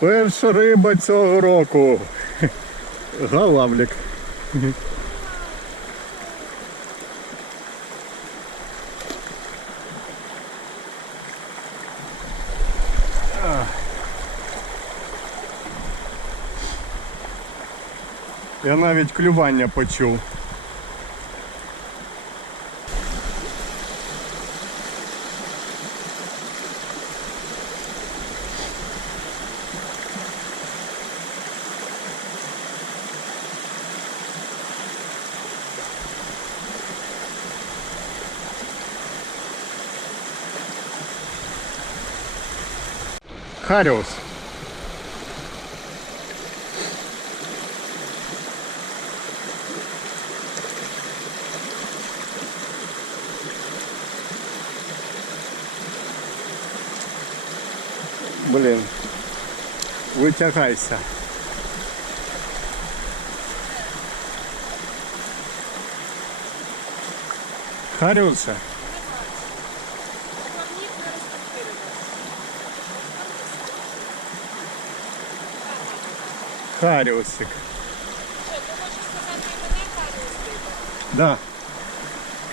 Перша риба цього року. Галавлік. Я навіть клювання почув. Харіус. Блін. Витягайся. Харіуса? Харіусик. Да.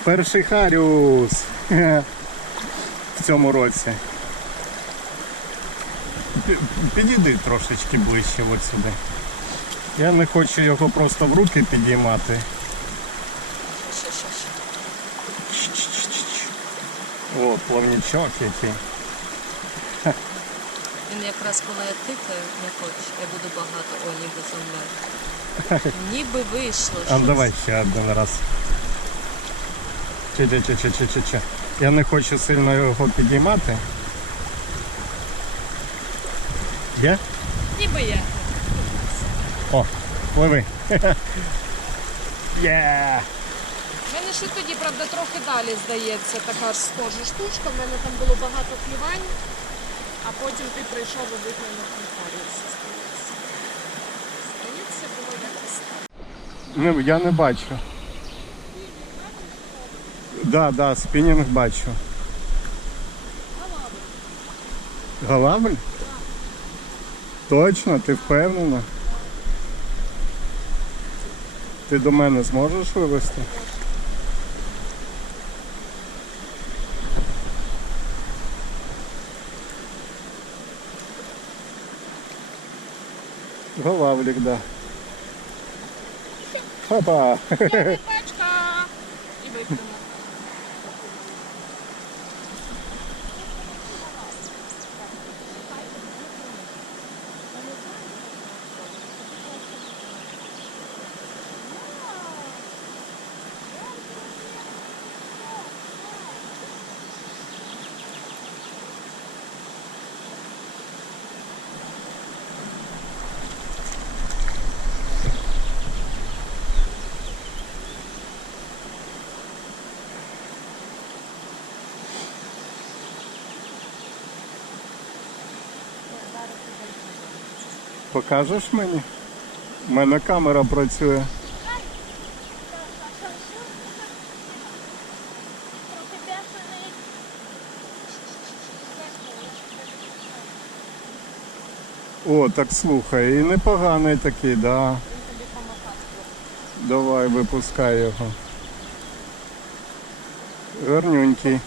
Перший Харіус в цьому році. Підійди трошечки ближче от сюди. Я не хочу його просто в руки підіймати. О, плавнічок який. Він якраз коли я тикаю, не хочеш, я буду багато, о, ніби замер. Ніби вийшло. А щось. давай ще один раз. Чи, чи, чи, чи, чи, чи, чи. Я не хочу сильно його підіймати. Є? Ніби я. О, пливи. Є! У мене ще тоді, правда, трохи далі, здається, така ж схожа штучка. В мене там було багато клювань, а потім ти прийшов і виконав конференцію. Здається, було якось так. Не, я не бачу. Да, да, спінінг бачу. Галавль? Точно, ти впевнена? Ти до мене зможеш вивезти? Галавлік, да. Опа! пачка! І виплюнув. Покажеш мені? У мене камера працює. О, так слухай, і непоганий такий, да. Давай, випускай його. Гарнюнький.